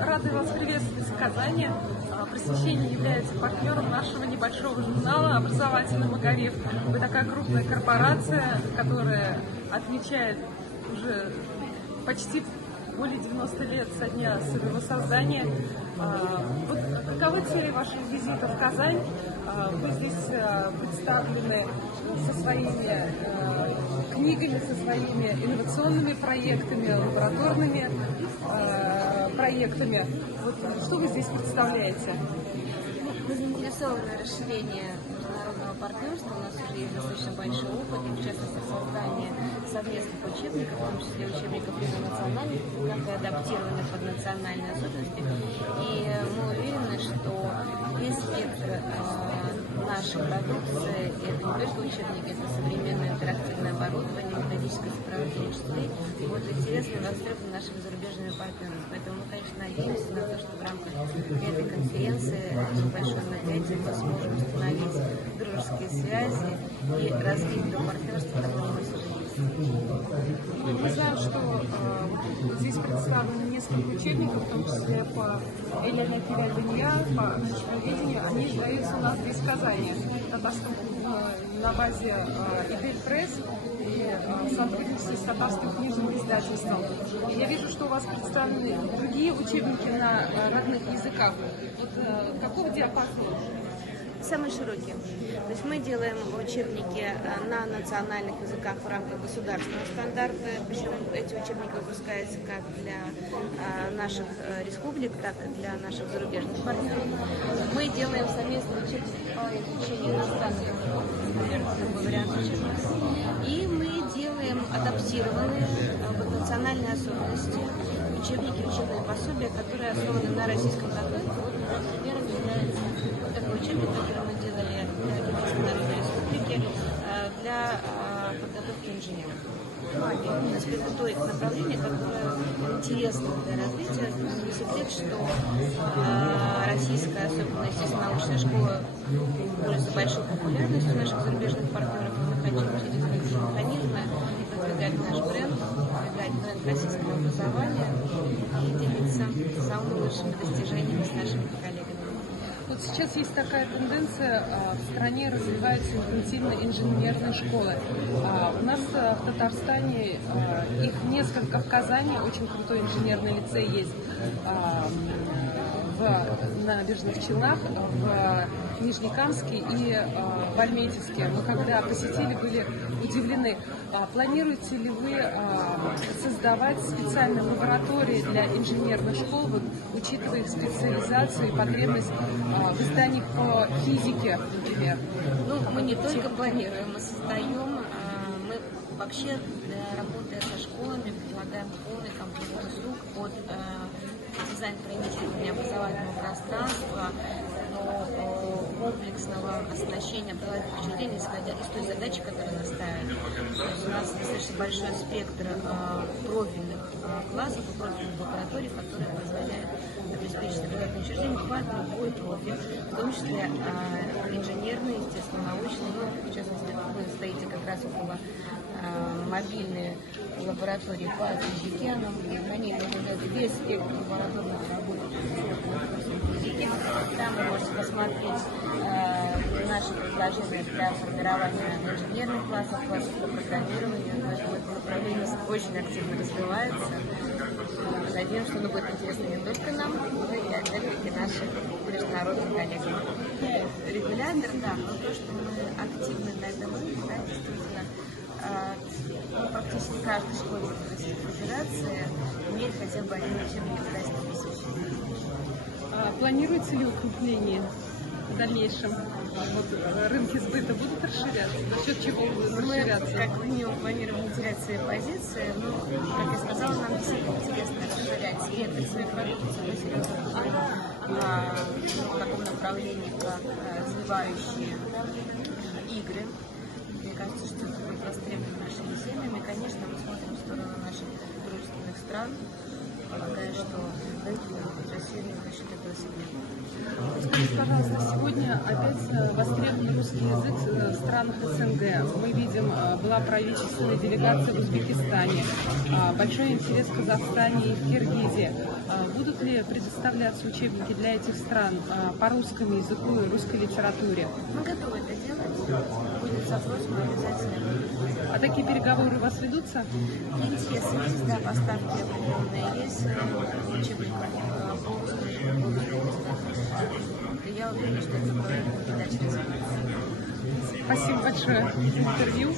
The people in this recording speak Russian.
рады вас приветствовать в Казани. Просвещение является партнером нашего небольшого журнала «Образовательный Магариф». Вы такая крупная корпорация, которая отмечает уже почти более 90 лет со дня своего создания. Вот каковы цели вашего визита в Казань? Вы здесь представлены со своими книгами, со своими инновационными проектами, лабораторными проектами. Вот что вы здесь представляете? Мы заинтересованы в расширении международного партнерства. У нас уже есть достаточно большой опыт, в частности, создание совместных учебников, в том числе учебников национальных, адаптированных под национальные особенности. И мы уверены, что весь спектр нашей продукции, это не только учебники, это современное интерактивное оборудование, методическое сопровождение учителей, будет интересно и востребовано нашими зарубежными партнерами. Поэтому мы, конечно, надеемся на то, что в рамках этой конференции очень большое мероприятие мы сможем установить дружеские связи и развить то партнерство, которое у нас уже есть. Мы знаем, что здесь представлены несколько учебников, в том числе по Елене Кирилловне, по обществоведению. Они издаются у нас здесь в Казани, на базе Идель Пресс и сотрудничестве с татарским книжным издательством. И я вижу, что у вас представлены другие учебники на родных языках. Вот какого диапазона? Самые широкие. То есть мы делаем учебники на национальных языках в рамках государственного стандарта, причем эти учебники выпускаются как для наших республик, так и для наших зарубежных партнеров. Мы делаем совместные учебники по изучению иностранных языков, любой вариант учебника. И мы делаем адаптированные под национальные особенности учебники, учебные пособия, которые основаны на российском подходе. Вот, например, является такой учебник, который мы делали для Киргизской Народной Республики для подготовки инженеров. В принципе, это то направление, которое интересно для развития. Не секрет, что российская, особенно, естественно, научная школа пользуется большой популярностью у наших зарубежных партнеров. Мы хотим через эти механизмы продвигать наш бренд, продвигать бренд российского образования и делиться самыми лучшими достижениями с нашими коллегами. Вот сейчас есть такая тенденция, в стране развиваются интенсивно инженерные школы. У нас в Татарстане их несколько, в Казани очень крутой инженерный лицей есть, в Набережных Челнах, в Нижнекамске и в Альметьевске. Мы когда посетили, были удивлены. Планируете ли вы создавать специальные лаборатории для инженерных школ, вот, учитывая их специализацию и потребность в изданиях по физике, например? Ну, мы не только планируем, мы создаем, мы вообще, работая со школами, предлагаем полный комплект услуг от дизайн проектирования образовательного пространства до комплексного оснащения образовательных учреждений, исходя из той задачи, которая нас ставит. То есть у нас достаточно большой спектр профильных классов и профильных лабораторий, которые позволяют обеспечить образовательные учреждения под любой профиль, в том числе инженерные, естественно, научные. Ну, в частности, вы стоите как раз около мобильные лаборатории по физике, они наблюдают весь спектр лабораторных работ по физике. Там вы можете посмотреть наши предложения для формирования инженерных классов, классов по программированию. Это направление очень активно развивается. Надеемся, что оно будет интересно не только нам, но и опять-таки нашим международным коллегам. Регулятор, да, но то, что мы активны на этом рынке, да, действительно, практически каждой школе Российской Федерации имеет хотя бы один учебник китайского посещения. Планируется ли укрепление в дальнейшем? Вот, рынки сбыта будут расширяться? За счет чего будут расширяться? Мы, как минимум, планируем не терять свои позиции. Но, как я сказала, нам действительно интересно расширять спектр своей продукции. Мы серьезно думаем в таком направлении, как развивающие игры. Мне кажется, что это будет востребовано нашими семьями. Конечно, мы смотрим в сторону наших дружественных стран, полагая, что рынки будут расширены за счет этого. сегмента. Скажите, пожалуйста, сегодня опять востребован русский язык в странах СНГ. Мы видим, была правительственная делегация в Узбекистане, большой интерес в Казахстане и в Киргизии. Будут ли предоставляться учебники для этих стран по русскому языку и русской литературе? Мы готовы это делать. Будет запрос, мы обязательно. А такие переговоры у вас ведутся? Интересы есть, да, поставки определенные есть, учебников по русской литературе. Я уверена, что это будет дальше развиваться. Спасибо большое за интервью.